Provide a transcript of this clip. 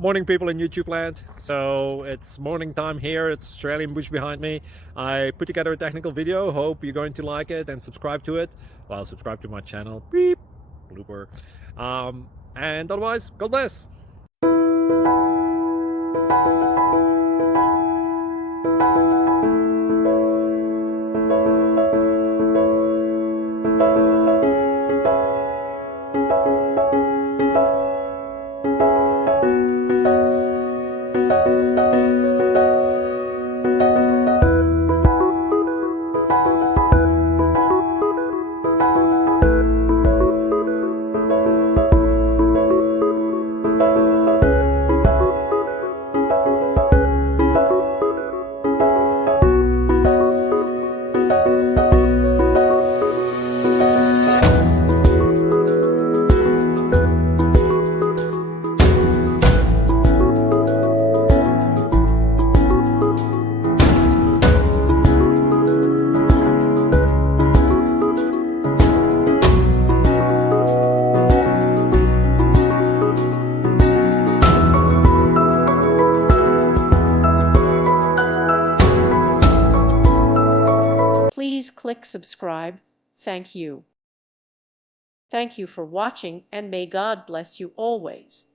Morning, people in YouTube land. So it's morning time here. It's Australian bush behind me. I put together a technical video. Hope you're going to like it and subscribe to it. Well, subscribe to my channel. Beep. Blooper. And otherwise, God bless. Please click subscribe. Thank you. Thank you for watching, and may God bless you always.